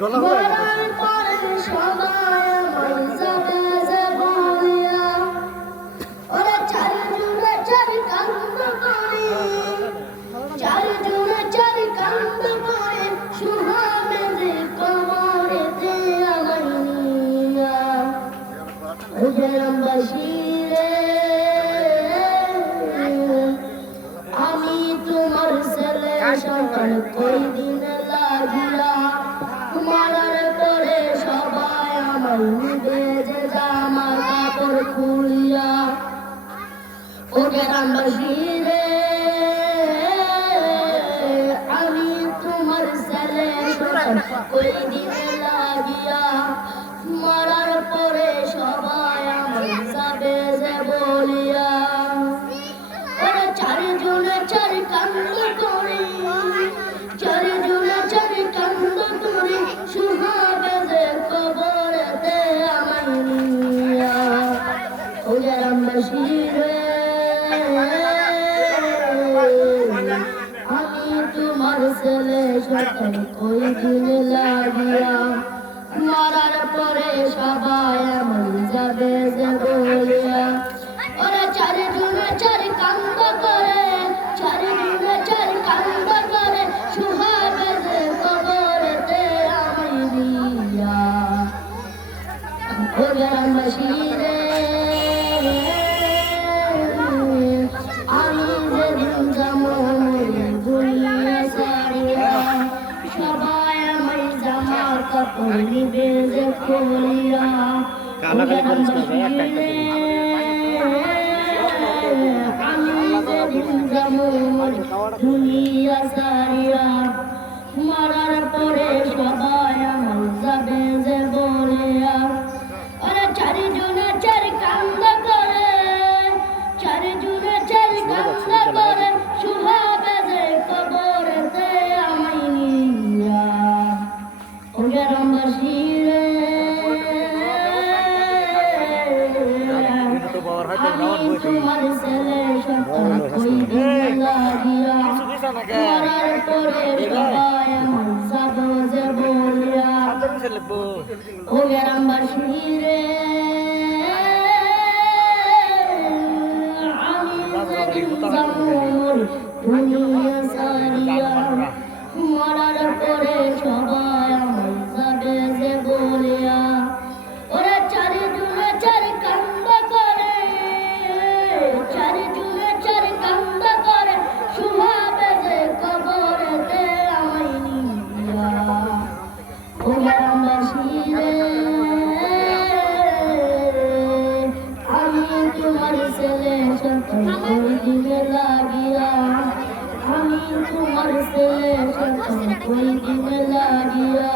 মরার পরে সবাই আমার যাবে যে বলিয়া ওরে চার জুড়ে চার কান্দ করে চার জুড়ে চার কান্দ করে সুহাবে যে কবরেতে আমায় নিয়া ও গ্রামবাসী রে আমি তোমার ছেলে সন্তান কই দিন লাগিয়া মরার পরে সবাই আমার নিবে যে জামা কাপড় খুলিয়া ও গ্রামবাসী রে আমি তোমার ছেলে সন্তান কই দিন লাগিয়া মরার পরে সবাই আমার যাবে যে বলিয়া ওরা চারজনে চার কান্দ করে চারজনে চার কান্দ করে সুহাবে যে কবরেতে আমায় নিয়া ও গ্রামবাসী রে আমি তোমার ছেলে সন্তান কই দিন লাগিয়া মরার পরে সবাই আমার যাবে যে বলিয়া ওরা চারজনে চার কান্দ করে চারজনে চার কান্দ করে সুহাবে যে কবরেতে আমায় দিয়া ও গ্রামবাসী রে আমি যেদিন যাবো দুনিয়া ছাড়িয়া সবাই আমায় জামা কাপড় নিবে যে খুলিয়া আমি যেদিন যাবো দুনিয়া ছাড়িয়া মরার পরে সবাই আমায় যাবে যে বলিয়া ওরা চারজনে চার কান্দ করে চারজনে চার কান্দ করে সুহাবে যে কবরেতে আমায় নিয়া ও গ্রামবাসী রে আমি তোমার ছেলে সন্তান কই দিন লাগিয়া মরার পরে সবাই আমার যাবে যে বলিয়া ও গ্রামবাসী রে আমি যেদিন যাবো দুনিয়া ছাড়িয়া মরার পরে সবাই আমার যাবে যে বলিয়া ওরা চারজনে চার কান্দ করে চারজনে চার কান্দ করে সুহাবে যে কবরেতে আমায় নিয়া ও গ্রামবাসী রে আমি তোমার ছেলে সন্তান কই দিন লাগিয়া আমি তোমার ছেলে সন্তান কই দিন লাগিয়া